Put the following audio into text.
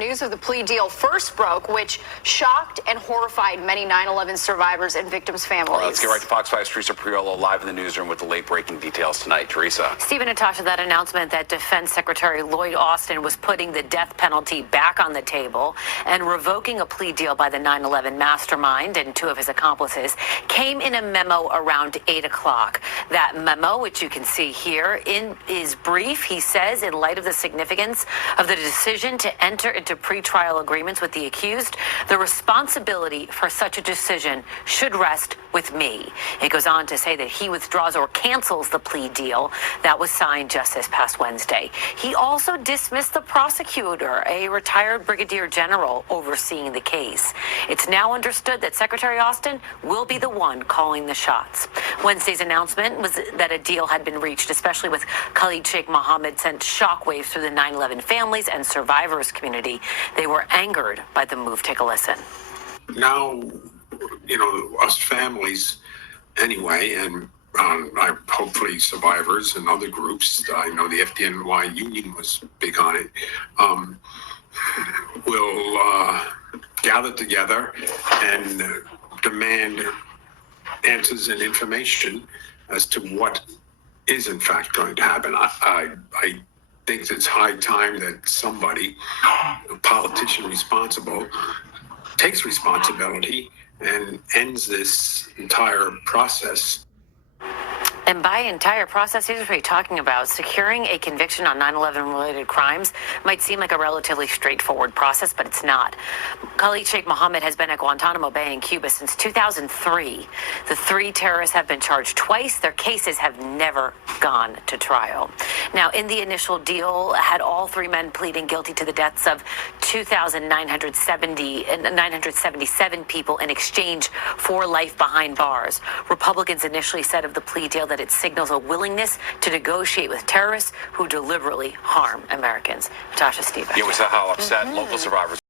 News of the plea deal first broke, which shocked and horrified many 9/11 survivors and victims' families. Well, let's get right to Fox 5's Teresa Priolo live in the newsroom with the late-breaking details tonight. Teresa. Steve and Natasha, that announcement that Defense Secretary Lloyd Austin was putting the death penalty back on the table and revoking a plea deal by the 9/11 mastermind and two of his accomplices came in a memo around 8 o'clock. That memo, which you can see here, is brief. He says, in light of the significance of the decision to enter into pretrial agreements with the accused, the responsibility for such a decision should rest with me. It goes on to say that he withdraws or cancels the plea deal that was signed just this past Wednesday. He also dismissed the prosecutor, a retired brigadier general overseeing the case. It's now understood that Secretary Austin will be the one calling the shots. Wednesday's announcement was that a deal had been reached, especially with Khalid Sheikh Mohammed, sent shockwaves through the 9/11 families and survivors community. They were angered by the move. Take a listen. Now, us families anyway, and hopefully survivors and other groups, I know the FDNY union was big on it, will gather together and demand answers and information as to what is in fact going to happen. I think it's high time that somebody, a politician responsible, takes responsibility and ends this entire process. And by entire process, here's what we're talking about. Securing a conviction on 9/11-related crimes might seem like a relatively straightforward process, but it's not. Khalid Sheikh Mohammed has been at Guantanamo Bay in Cuba since 2003. The three terrorists have been charged twice. Their cases have never gone to trial. Now, in the initial deal, had all three men pleading guilty to the deaths of 2,977 people in exchange for life behind bars. Republicans initially said of the plea deal that it signals a willingness to negotiate with terrorists who deliberately harm Americans. Natasha, Steve. Yeah, we saw how upset local survivors